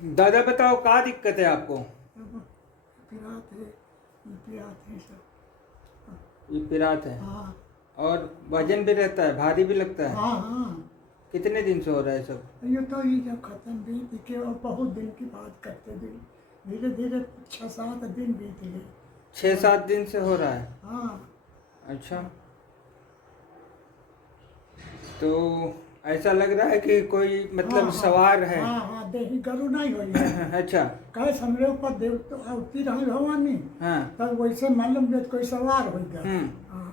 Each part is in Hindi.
दादा बताओ क्या दिक्कत है आपको? अब पिरात है, पिरात है सब। ये पिरात है हाँ और वजन भी रहता है, भारी भी लगता है। हाँ हाँ। कितने दिन से हो रहा है सब? ये तो ये जब खत्म बीत के और बहुत दिन की बात करते दिन, धीरे धीरे 6-7 दिन बीत गए। 6-7 दिन से हो रहा है? हाँ अच्छा, तो ऐसा लग रहा है कि कोई हाँ मतलब हाँ सवार है। हाँ हाँ, देही गरु नहीं हो है। अच्छा। कैसे हमरे ऊपर देव तो आवती रही भवानी, हाँ। तब वैसे मालूम जे कोई सवार हो गया। हाँ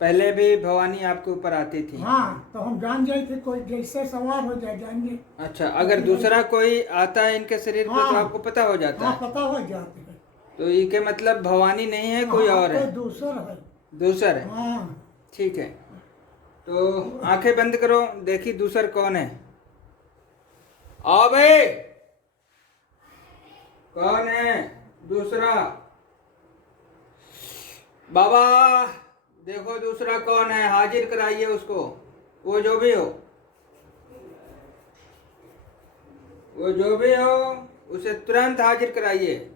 पहले भी भवानी आपके ऊपर आती थी? हाँ, तो हम जान जाए थे कोई जैसे सवार हो जाए जाएंगे। अच्छा, अगर दूसरा कोई आता है इनके शरीर पे तो हाँ आपको पता हो जाता हाँ, है? पता हो जाते है। तो ये के मतलब भवानी नहीं है, कोई हाँ, और कोई है? दूसर है। दूसर है। हाँ ठीक है, तो आंखें बंद करो, देखी दूसर कौन है। आओ भाई, कौन है दूसरा? बाबा देखो दूसरा कौन है, हाजिर कराइए उसको। वो जो भी हो, वो जो भी हो, उसे तुरंत हाजिर कराइए।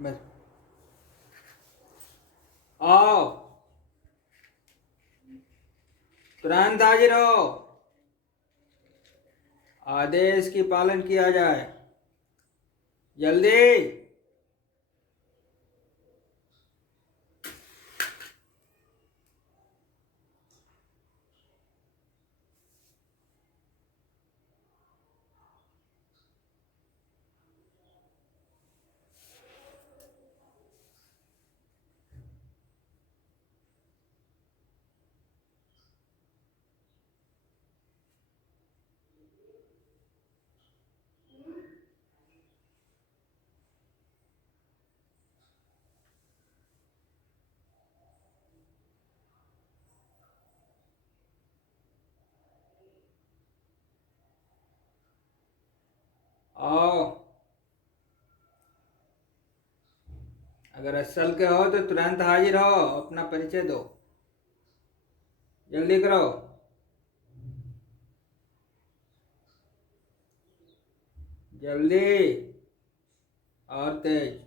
बस आओ, तुरंत हाजिर हो, आदेश की पालन किया जाए, जल्दी। आओ, अगर असल के हो तो तुरंत हाजिर हो, अपना परिचय दो, जल्दी करो। जल्दी और तेज।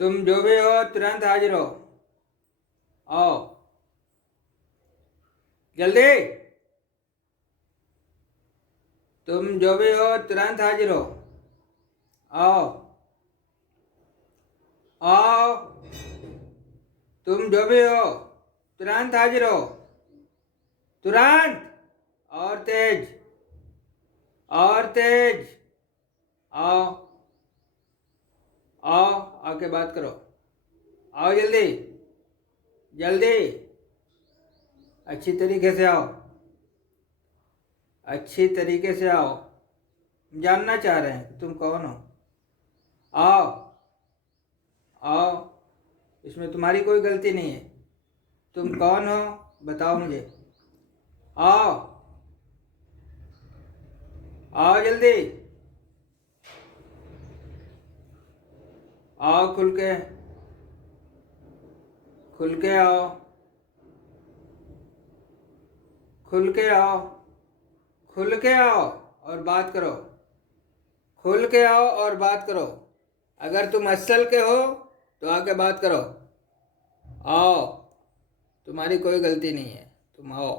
तुम जो भी हो तुरंत हाजिर हो, आओ जल्दी। तुम जो भी हो तुरंत हाजिर हो, आओ आओ। तुम जो भी हो तुरंत हाजिर हो, तुरंत और तेज और तेज। आओ आओ, आके बात करो, आओ जल्दी जल्दी, अच्छी तरीके से आओ, अच्छी तरीके से आओ। जानना चाह रहे हैं कि तुम कौन हो। आओ आओ, इसमें तुम्हारी कोई गलती नहीं है। तुम कौन हो बताओ मुझे। आओ आओ जल्दी, आओ खुल के आओ, खुल के आओ, खुल के आओ और बात करो, खुल के आओ और बात करो। अगर तुम असल के हो तो आके बात करो, आओ, तुम्हारी कोई गलती नहीं है, तुम आओ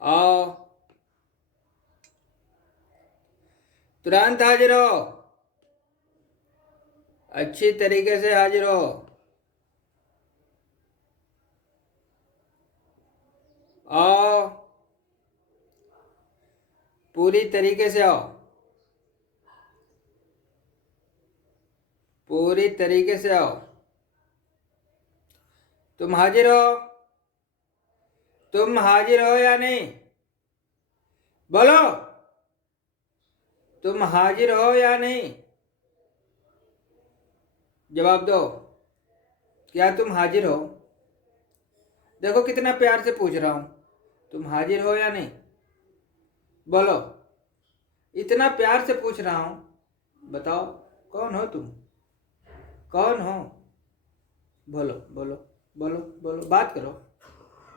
आओ, तुरंत हाजिर हो, अच्छी तरीके से हाजिर हो, आओ, पूरी तरीके से आओ, पूरी तरीके से आओ। तुम हाजिर हो, तुम हाजिर हो या नहीं? बोलो, तुम हाजिर हो या नहीं? जवाब दो, क्या तुम हाजिर हो? देखो कितना प्यार से पूछ रहा हूं, तुम हाजिर हो या नहीं? बोलो, इतना प्यार से पूछ रहा हूं, बताओ कौन हो तुम? कौन हो? बोलो बोलो बोलो बोलो, बात करो,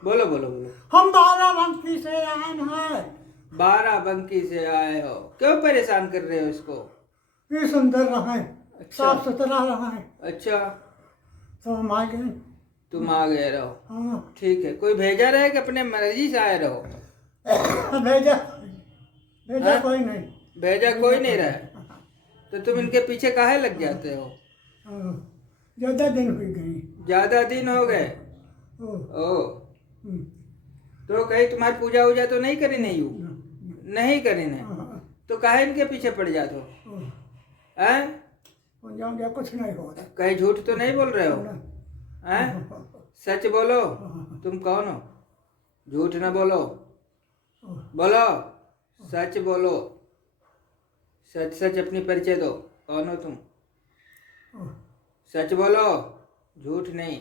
बोलो बोलो बोलो। हम बाराबंकी से आए हैं। बाराबंकी से आए हो, क्यों परेशान कर रहे हो इसको? ये सुंदर रहे, अच्छा। साफ सुथरा रहे, अच्छा, तो हम आ गए। तुम आ गए रहो, हाँ, ठीक है। कोई भेजा रहे कि अपने मर्जी से आए रहो? भेजा भेजा हाँ? कोई नहीं। भेजा कोई नहीं रहा है, तो तुम इनके पीछे काहे लग जाते हो? हाँ, ज्यादा दिन हो गई। ज्यादा दिन हो गए? ओ, ओ, हम्म, तो कहीं तुम्हारी पूजा वूजा तो नहीं करी? नहीं हूँ, नहीं करी नहीं, हाँ, तो काहे इनके पीछे पड़ जाते हो? ओ, हैं? हो जाओगे, कुछ नहीं हो रहा। कहीं झूठ तो नहीं बोल रहे हो? हैं? सच बोलो, तुम कौन हो? झूठ ना बोलो, बोलो, सच बोलो, सच सच अपनी परिचय दो, कौन हो तुम? सच बोलो, झूठ नहीं,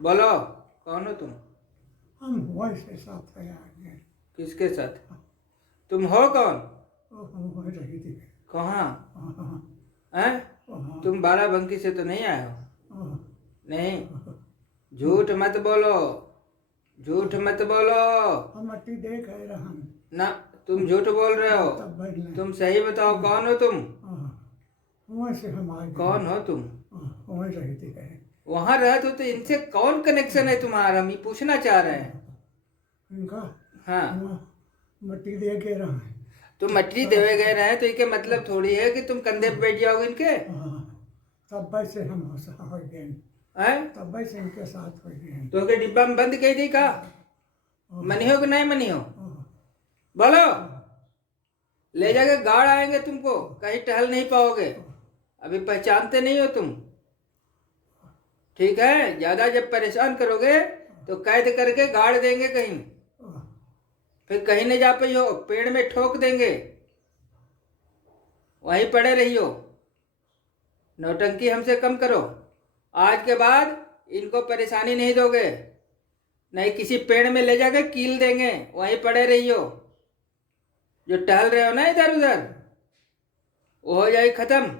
बोलो कौन हो तुम? हम वही से साथ है आगे। किसके साथ? तुम हो कौन? हम वही रही थी। कहाँ? हाँ, हैं? तुम बाराबंकी से तो नहीं आए हो? हाँ, नहीं, झूठ मत बोलो, झूठ मत बोलो हम मट्टी देख आए रहन। ना, तुम झूठ बोल रहे हो। तब बैठ ले। तुम सही बताओ, कौन हो तुम? हाँ, वहीं से हम आ गए। कौन हो तुम? हाँ, वहीं रही थी है। वहां रहते हो तो इनसे कौन कनेक्शन है तुम्हारा? हम ये पूछना चाह रहे हैं। इनका हाँ, वहाँ मट्टी दे के रहा। तुम मछली देवे गए रहे तो इसके मतलब थोड़ी है कि तुम कंधे पे बैठ जाओगे इनके। हाँ, तब वैसे हम हो गए। हैं? तब वैसे इनके साथ हो गए। तो के डिब्बा में बंद कही थी का? मनी हो कि नहीं मनी हो? बोलो, ले जाके गाड़ आएंगे तुमको, कहीं टहल नहीं पाओगे। अभी पहचानते नहीं हो तुम, ठीक है? ज्यादा जब परेशान करोगे तो कैद करके गाड़ देंगे कहीं, फिर कहीं नहीं जा पाई हो, पेड़ में ठोक देंगे, वहीं पड़े रहियो। नौटंकी हमसे कम करो, आज के बाद इनको परेशानी नहीं दोगे, नहीं किसी पेड़ में ले जाकर कील देंगे, वहीं पड़े रहियो। जो टहल रहे हो ना इधर उधर, वो हो जाए खत्म।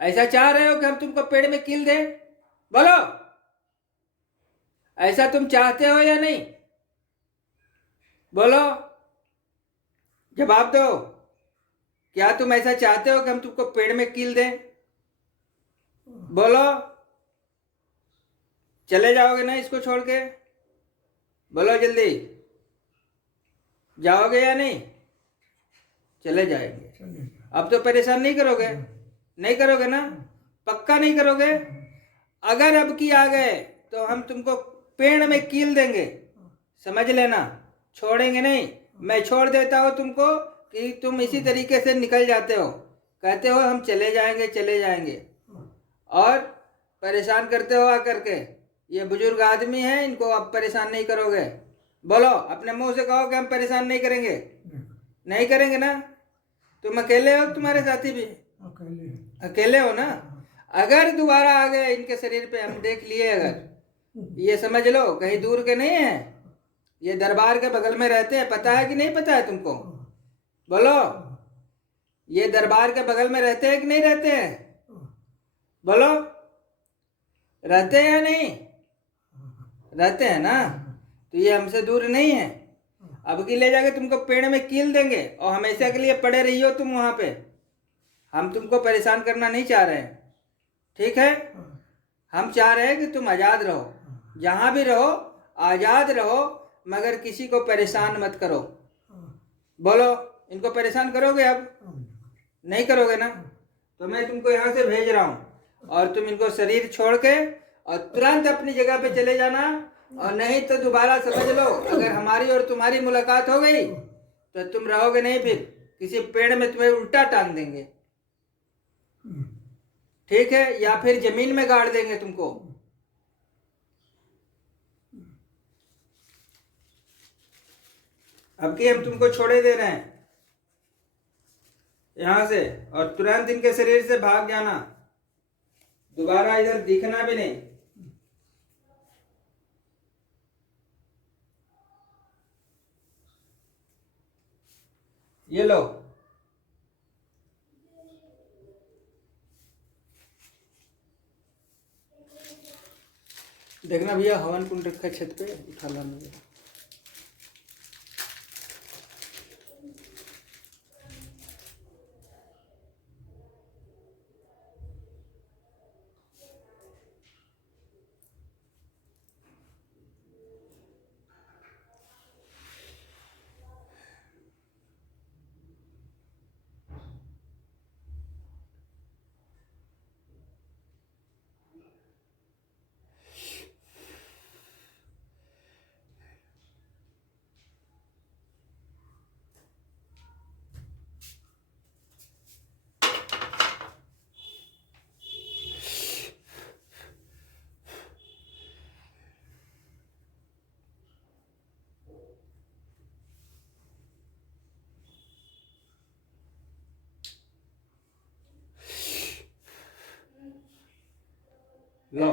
ऐसा चाह रहे हो कि हम तुमको पेड़ में कील दें? बोलो, ऐसा तुम चाहते हो या नहीं? बोलो, जवाब दो, क्या तुम ऐसा चाहते हो कि हम तुमको पेड़ में कील दें? बोलो, चले जाओगे ना इसको छोड़ के? बोलो जल्दी, जाओगे या नहीं? चले जाएंगे। चलिए। अब तो परेशान नहीं करोगे? नहीं करोगे ना? पक्का नहीं करोगे? अगर अब की आ गए तो हम तुमको पेड़ में कील देंगे, समझ लेना, छोड़ेंगे नहीं। मैं छोड़ देता हूं तुमको कि तुम इसी तरीके से निकल जाते हो, कहते हो हम चले जाएंगे चले जाएंगे, और परेशान करते हो आकर के। ये बुजुर्ग आदमी है, इनको अब परेशान नहीं करोगे। बोलो, अपने मुंह से कहो कि हम परेशान नहीं करेंगे। नहीं करेंगे ना? तुम अकेले हो, तुम्हारे साथी भी अकेले। अकेले हो ना? अगर दोबारा आ गए इनके शरीर पे, हम देख लिए, अगर ये समझ लो कहीं दूर के नहीं है, ये दरबार के बगल में रहते हैं, पता है कि नहीं पता है तुमको? बोलो, ये दरबार के बगल में रहते हैं कि नहीं रहते हैं? बोलो, रहते हैं या नहीं? रहते हैं ना? तो ये हमसे दूर नहीं है। अब की ले जाके तुमको पेड़ में कील देंगे और हमेशा के लिए पड़े रहियो तुम वहां पे। हम तुमको परेशान करना नहीं चाह रहे हैं, ठीक है? हम चाह रहे हैं कि तुम आजाद रहो, जहां भी रहो आजाद रहो, मगर किसी को परेशान मत करो। बोलो, इनको परेशान करोगे? अब नहीं करोगे ना? तो मैं तुमको यहाँ से भेज रहा हूँ, और तुम इनको शरीर छोड़ के और तुरंत अपनी जगह पे चले जाना, और नहीं तो दोबारा समझ लो, अगर हमारी और तुम्हारी मुलाकात हो गई तो तुम रहोगे नहीं, फिर किसी पेड़ में तुम्हें उल्टा टांग देंगे, ठीक है? या फिर जमीन में गाड़ देंगे तुमको। अब की हम तुमको छोड़े दे रहे हैं यहां से, और तुरंत इनके शरीर से भाग जाना, दोबारा इधर दिखना भी नहीं। ये लो। देखना भैया, हवन कुंड रखा है छत पे, उठा लाना जरा। लो।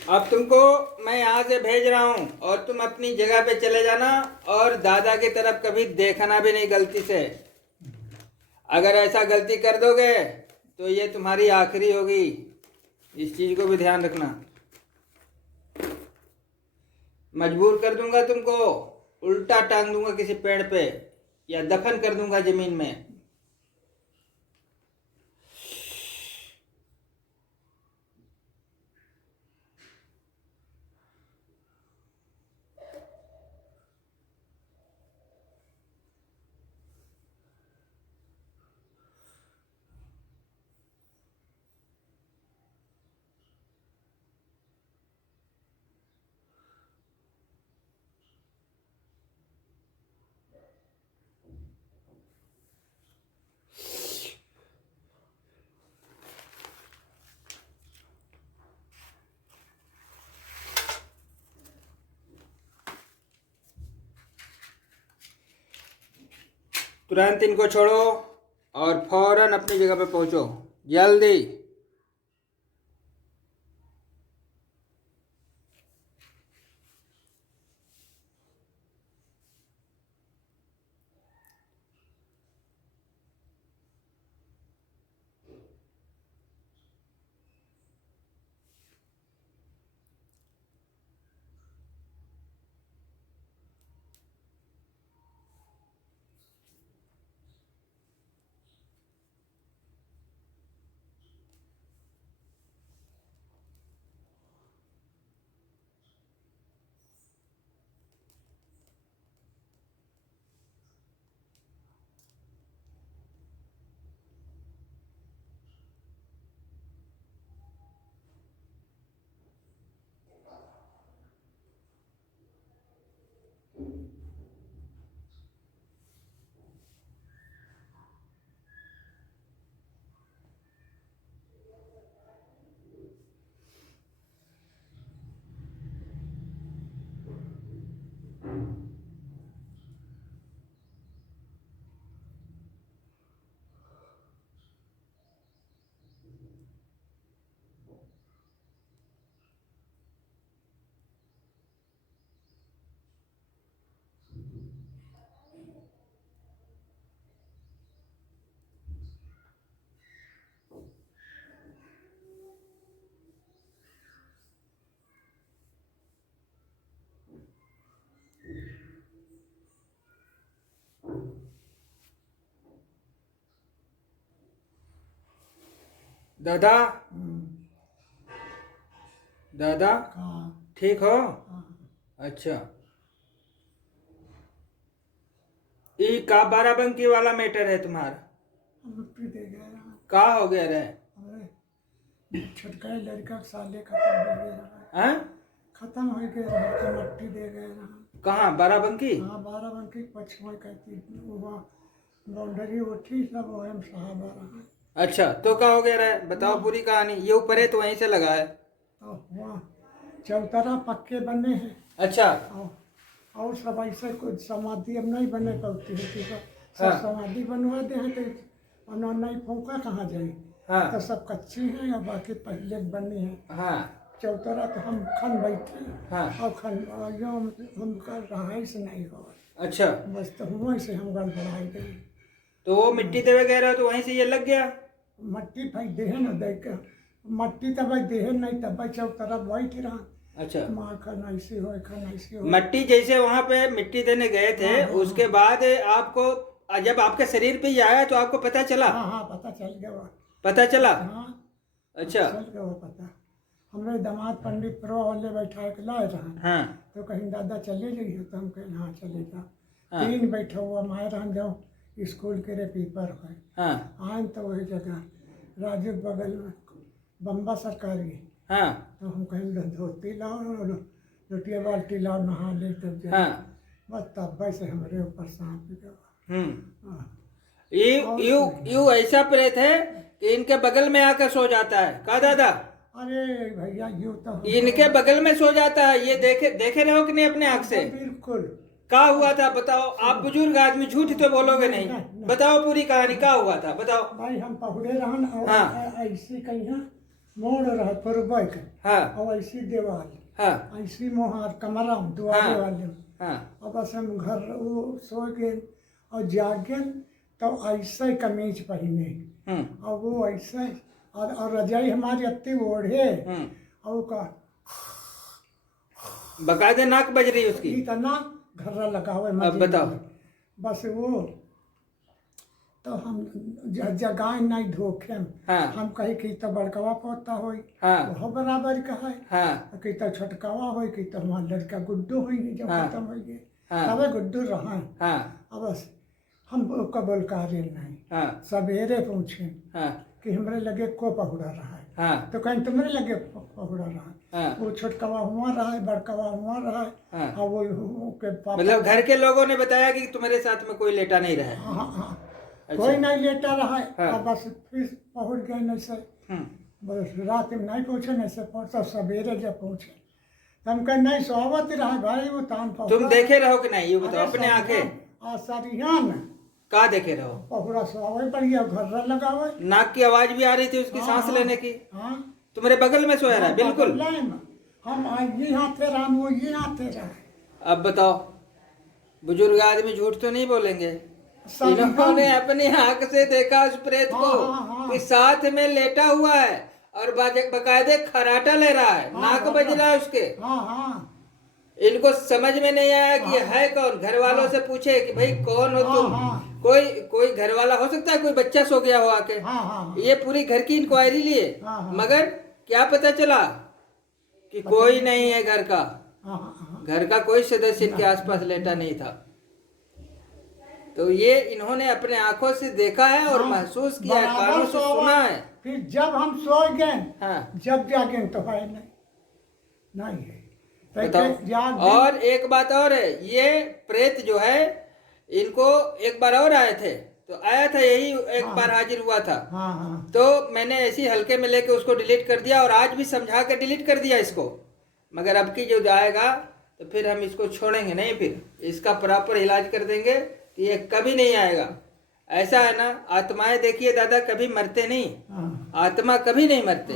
अब तुमको मैं यहाँ से भेज रहा हूँ और तुम अपनी जगह पे चले जाना, और दादा की तरफ कभी देखना भी नहीं गलती से। अगर ऐसा गलती कर दोगे तो ये तुम्हारी आखिरी होगी, इस चीज को भी ध्यान रखना। मजबूर कर दूंगा तुमको, उल्टा टांग दूंगा किसी पेड़ पे, या दफन कर दूंगा जमीन में। तुरंत इनको छोड़ो और फौरन अपनी जगह पे पहुंचो, जल्दी। दादा, दादा हाँ ठीक हो? हाँ अच्छा, ये का बाराबंकी वाला मैटर है तुम्हारा? कहाँ हो गया रहे? हमारे छोटका लड़का के साले खत्म हो गया रहा, हाँ, खत्म हो गया रहा तो मट्टी दे गए रहा। कहाँ? बाराबंकी? हाँ, बाराबंकी पछुआ कहती वहाँ बाउंड्री उठी सब वह साहब आ रहा। अच्छा, तो क्या हो गया रहे? बताओ पूरी कहानी। ये ऊपर है तो वहीं से लगा है। तो वहाँ चौतरा पक्के बने हैं अच्छा। और सब ऐसे कुछ समाधि अब नहीं बने पड़ती है कि सब हाँ। समाधि बनवा दे हैं तो उन्होंने नहीं फूका कहाँ जाए। हाँ तो सब कच्ची हैं और बाकी पहले बनी है। हाँ चौतरा तो हम खन बैठे हाँ। और खन यो हमका रहाइश नहीं हो। अच्छा, बस तो वहीं से हम गड़बड़ाई गए। तो वो मिट्टी देवे गए रहे तो वहीं से ये लग गया। मट्टी भाई देहे न देख के मट्टी तब देहे नहीं तब भाई चौतरा बैठ रहा। अच्छा, माँ खन ऐसी हो खन ऐसी हो। मट्टी जैसे वहां पे मिट्टी देने गए थे, हाँ, हाँ, उसके बाद आपको जब आपके शरीर पे ये आया तो आपको पता चला? हाँ हाँ, पता चल गया वो। पता चला? हाँ, अच्छा। चल गया वो पता। हमरे दामाद पंडित प्रो वाले बैठा के लाए रहा। हाँ तो कहीं दादा चले जाइए तो हम कहें हाँ चले जाओ। हाँ। 3 बैठा हुआ माए रहन जाओ स्कूल के रे पेपर है। हाँ आए तो वही जगह राजू के बगल में बम्बा सरकारी। हाँ तो हम कहीं धोती लाओ रोटिया बाल्टी लाओ नहा ले तब जाए। हाँ। बस तब वैसे हमारे ऊपर सांप गया। हाँ। यू ऐसा प्रेत है कि इनके बगल में आकर सो जाता है। का दादा? अरे भैया यूँ तो इनके बगल में सो जाता है। ये देखे रहो कि नहीं अपने आँख से? बिल्कुल। क्या हुआ था बताओ? आप बुजुर्ग आदमी, झूठ तो बोलोगे नहीं। बताओ पूरी कहानी, क्या हुआ था बताओ। भाई हम पहुड़े रहन और हाँ। ऐसी कहीं मोड़ रहा पूर्व के हाँ और ऐसी दीवार हाँ ऐसी मोहार कमरा दुआरे हाँ। वाले। हाँ और बस हम घर वो सो गए और जागे तो ऐसे ही कमीज पहने और वो ऐसे और रजाई हमारी अत्ती ओढ़े और का बकायदे नाक बज रही उसकी। इतना घर्रा लगा हुआ है। अब बताओ। बस वो तो हम जगाए नहीं धोखे हाँ हम कही कि तो बड़कवा पोता हो हाँ वो बराबर का है हाँ कि तो छोटकावा हो कि तो हमारा लड़का गुड्डू हो जब हाँ। खत्म हो गए हाँ। तबे गुड्डू रहा। हाँ अब बस हम कबूल कारे नहीं हाँ सवेरे पूछे हाँ कि हमरे लगे को पहुड़ा रहा है। हाँ तो कहीं तुम्हारे लगे पहुड़ा रहा है। हाँ। वो छोटकवा हुआ रहा है बड़कवा हुआ रहा है हाँ। और वो के पापा मतलब घर के लोगों ने बताया कि तुम्हारे साथ में कोई लेटा नहीं रहा है? हाँ हाँ अच्छा। कोई नहीं लेटा रहा है। हाँ। और बस फिर पहुंच गए नहीं से बस रात में नहीं पहुंचे नहीं से पहुंचा सवेरे जब पहुंचे तो हम कहे नहीं सोवत रहा भाई वो तान तुम देखे रहो कि नहीं? ये बताओ अपने आंखें। सरियान कहाँ देखे रहो? पहुरा सोवे बढ़िया घर लगा हुआ। नाक की आवाज भी आ रही थी उसकी, सांस लेने की। हाँ तुम्हारे बगल में सोया रहा है बिल्कुल। हम ये हाथे रहा वो ये हाथे रहा। अब बताओ, बुजुर्ग आदमी झूठ तो नहीं बोलेंगे? इन्होंने अपनी आंख से देखा उस प्रेत को कि साथ में लेटा हुआ है और बकायदे खराटा ले रहा है, नाक बज रहा है उसके। हाँ हाँ। इनको समझ में नहीं आया कि ये है कौन। घर वालों से पूछे कि भाई कौन हो तुम? कोई घर वाला हो सकता है, कोई बच्चा सो गया हो आके। ये पूरी घर की इंक्वायरी लिए, मगर क्या पता चला कि कोई नहीं है घर का। घर का कोई सदस्य इनके आसपास लेटा नहीं था। तो ये इन्होंने अपने आंखों से देखा है और महसूस किया है, कानों से सुना है। फिर जब हम सो गए हाँ जब जागे तो है नहीं है। बताओ। और एक बात और है, ये प्रेत जो है इनको एक बार और आए थे तो आया था, यही एक बार हाजिर हुआ था। तो मैंने ऐसी हल्के में लेके उसको डिलीट कर दिया और आज भी समझा के डिलीट कर दिया इसको। मगर अब की जो जाएगा तो फिर हम इसको छोड़ेंगे नहीं, फिर इसका प्रॉपर इलाज कर देंगे कि ये कभी नहीं आएगा। ऐसा है ना, आत्माएं देखिए दादा कभी मरते नहीं, आत्मा कभी नहीं मरते।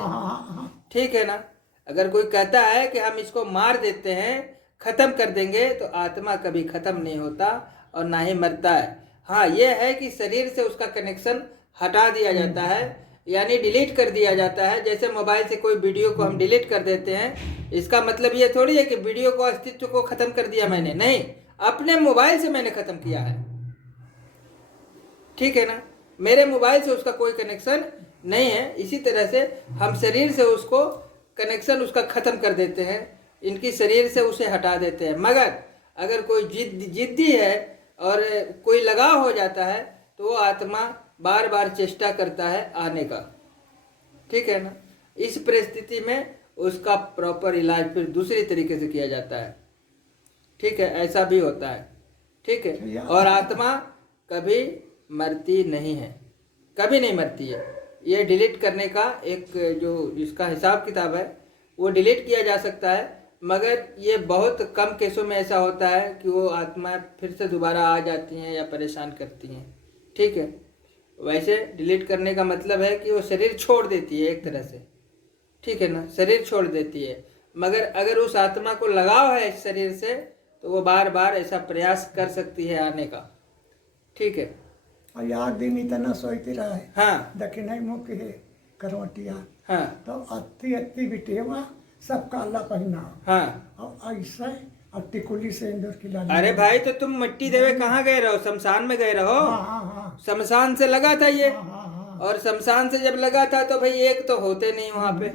ठीक है ना? अगर कोई कहता है कि हम इसको मार देते हैं, खत्म कर देंगे, तो आत्मा कभी खत्म नहीं होता और ना ही मरता है। हाँ, ये है कि शरीर से उसका कनेक्शन हटा दिया जाता है, यानी डिलीट कर दिया जाता है। जैसे मोबाइल से कोई वीडियो को हम डिलीट कर देते हैं, इसका मतलब ये थोड़ी है कि वीडियो को अस्तित्व को खत्म कर दिया मैंने, नहीं, अपने मोबाइल से मैंने खत्म किया है। ठीक है ना? मेरे मोबाइल से उसका कोई कनेक्शन नहीं है। इसी तरह से हम शरीर से उसको कनेक्शन उसका खत्म कर देते हैं, इनकी शरीर से उसे हटा देते हैं। मगर अगर कोई जिद्दी है और कोई लगाव हो जाता है तो वो आत्मा बार बार चेष्टा करता है आने का, ठीक है ना। इस परिस्थिति में उसका प्रॉपर इलाज फिर दूसरी तरीके से किया जाता है, ठीक है, ऐसा भी होता है, ठीक है। और आत्मा कभी मरती नहीं है, कभी नहीं मरती है। ये डिलीट करने का एक जो इसका हिसाब किताब है वो डिलीट किया जा सकता है, मगर ये बहुत कम केसों में ऐसा होता है कि वो आत्मा फिर से दोबारा आ जाती हैं या परेशान करती हैं, ठीक है। वैसे डिलीट करने का मतलब है कि वो शरीर छोड़ देती है एक तरह से, ठीक है ना, शरीर छोड़ देती है। मगर अगर उस आत्मा को लगाव है इस शरीर से तो वो बार बार ऐसा प्रयास कर सकती है आने का, ठीक है। और यार दिन इतना सोचते रहे, हाँ दक्षिणाई मुख है करवटिया, हाँ तो अति अति बिटेवा सब काला पहना, हाँ। और ऐसे और टिकुली से इंदौर की लाली। अरे भाई तो तुम मिट्टी देवे कहाँ गए रहो? शमशान में गए रहो। हाँ हाँ हाँ शमशान से लगा था ये, हाँ हाँ हाँ। और शमशान से जब लगा था तो भाई एक तो होते नहीं वहां पे,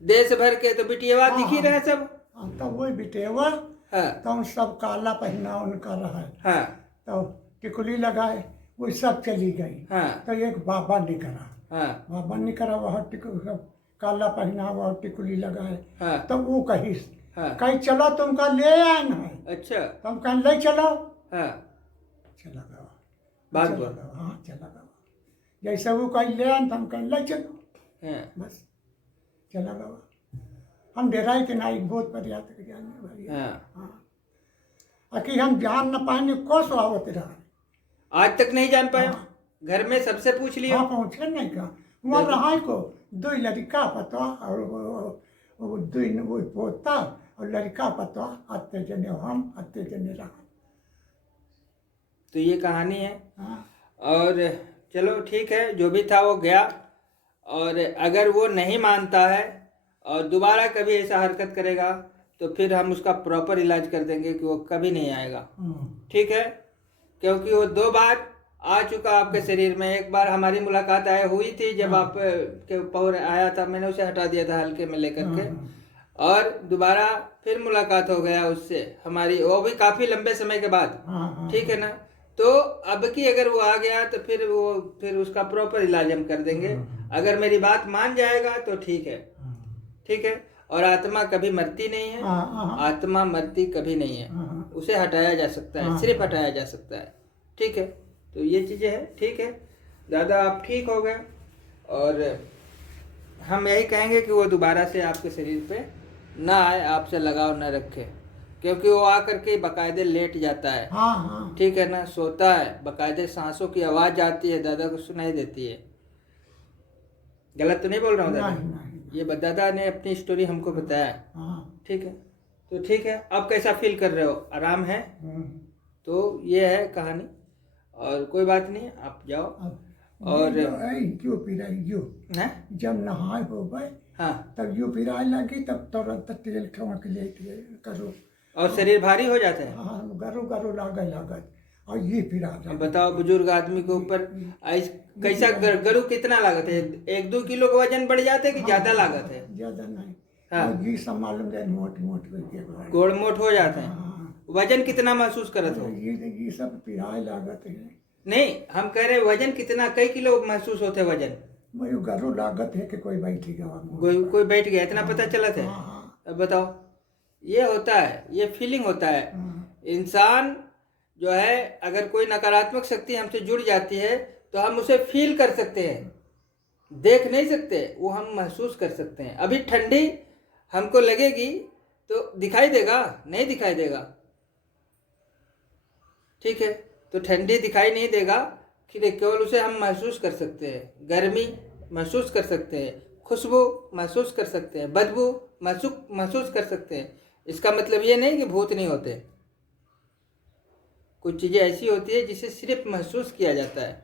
देश भर के तो बिटियावा दिख ही रहे सब। हाँ, तो वही बिटेवा, हाँ तो सब काला पहना उनका रहा, हाँ तो टिकुली लगाए, वो सब चली गई। हाँ तो एक बाबा निकला, हाँ बाबा निकला, वह काला पहना, वह टिकुली लगाए, हाँ तो वो कही हाँ। कहीं चलो तुमका ले आए न है, अच्छा तुम कहीं ले चलो, हाँ चला गया, बात चला बोल। गया, हाँ चला गया। जैसे वो कहीं ले आए तुम कहीं ले चलो, हाँ बस चला गया। हम डेराई के नाइक बहुत पर्याप्त के जाने भैया, हाँ। हाँ कि हम जान न पाएंगे को स्वागत रहा, आज तक नहीं जान पाया? घर में सबसे पूछ लियो? हाँ पहुँचे नहीं का, वहाँ रहा को दो लड़का पतवा और वो दो वो पोता और लड़का पतवा, अत्ते जने हम अत्ते जने रहा। तो ये कहानी है। हाँ और चलो ठीक है, जो भी था वो गया। और अगर वो नहीं मानता है और दोबारा कभी ऐसा हरकत करेगा तो फिर हम उसका प्रॉपर इलाज कर देंगे कि वो कभी नहीं आएगा, ठीक है। क्योंकि वो 2 बार आ चुका आपके शरीर में। एक बार हमारी मुलाकात हुई थी जब आप के ऊपर आया था, मैंने उसे हटा दिया था हल्के में लेकर के, और दोबारा फिर मुलाकात हो गया उससे हमारी, वो भी काफी लंबे समय के बाद, ठीक है ना। तो अब की अगर वो आ गया तो फिर उसका प्रॉपर इलाज हम कर देंगे। अगर मेरी बात मान जाएगा तो ठीक है, ठीक है। और आत्मा कभी मरती नहीं है, आत्मा मरती कभी नहीं है, उसे हटाया जा सकता है, सिर्फ हटाया जा सकता है, ठीक है। तो ये चीजें हैं, ठीक है। दादा आप ठीक हो गए, और हम यही कहेंगे कि वो दोबारा से आपके शरीर पे ना आए, आपसे लगाव न रखे, क्योंकि वो आकर के बाकायदे लेट जाता है, ठीक है ना, सोता है, बाकायदे सांसों की आवाज आती है, दादा को सुनाई देती है। गलत तो नहीं बोल रहा हूँ दादा? ये दादा ने अपनी स्टोरी हमको बताया, ठीक है। तो ठीक है, अब कैसा फील कर रहे हो? आराम है? तो ये है कहानी, और कोई बात नहीं, आप जाओ। और क्यों पिराई जो है? जब नहाए हो गए, हाँ, तब यू पिराई लगी, तब तुरंत तेल खवा के ले करो, और शरीर भारी हो जाता है। हाँ गरो गरो लागत, और ये पिरा अब बताओ, बुजुर्ग आदमी के ऊपर कैसा गरु कितना लागत है? 1-2 किलो का वजन बढ़ जाता है कि ज्यादा लागत है? ज्यादा नहीं। हाँ, ये सब मालूम है, मोट गोड़ मोट हो जाते हैं। वजन कितना महसूस करत हो? ये सब पिराई लागत है। नहीं, हम कह रहे वजन कितना, कई किलो महसूस होते वजन? मैं गरो लागत है कि कोई बैठेगा, कोई बैठ गया, इतना पता चला था? अब बताओ, ये होता है, ये फीलिंग होता है। इंसान जो है, अगर कोई नकारात्मक शक्ति हमसे जुड़ जाती है तो हम उसे फील कर सकते हैं, देख नहीं सकते, वो हम महसूस कर सकते हैं। अभी ठंडी हमको लगेगी तो दिखाई देगा? नहीं दिखाई देगा, ठीक है। तो ठंडी दिखाई नहीं देगा, केवल उसे हम महसूस कर सकते हैं। गर्मी महसूस कर सकते हैं, खुशबू महसूस कर सकते हैं, बदबू महसूस कर सकते हैं। इसका मतलब ये नहीं कि भूत नहीं होते। कुछ चीज़ें ऐसी होती है जिसे सिर्फ महसूस किया जाता है,